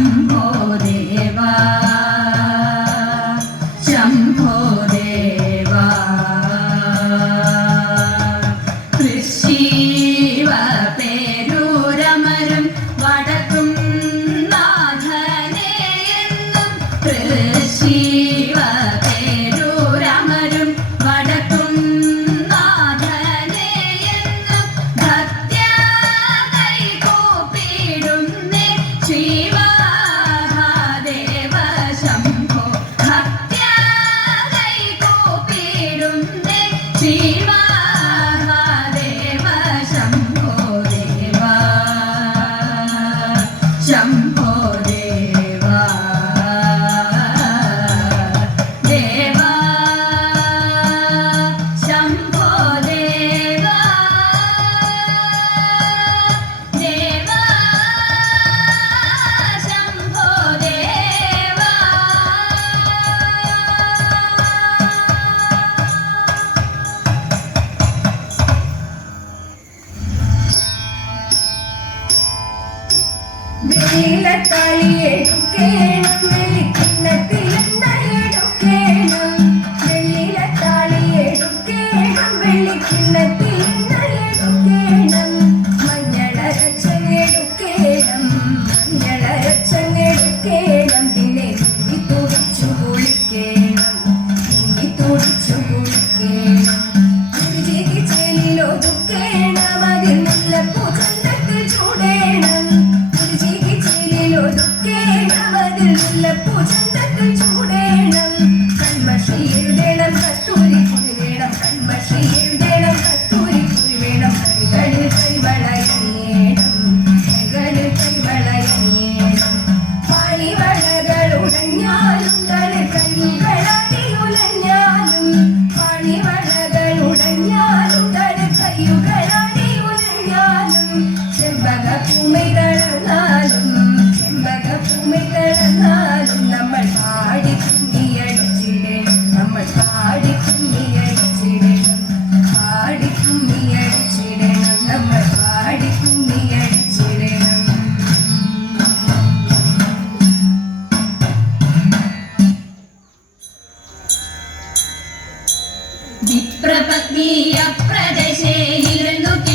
I'm വെള്ളിലത്താളിയെടുക്കേണം വെള്ളിക്കിണ്ണത്തിലെണ്ണയെടുക്കേണം വിപ്രപത്നിയ പ്രദേശയിലെന്നു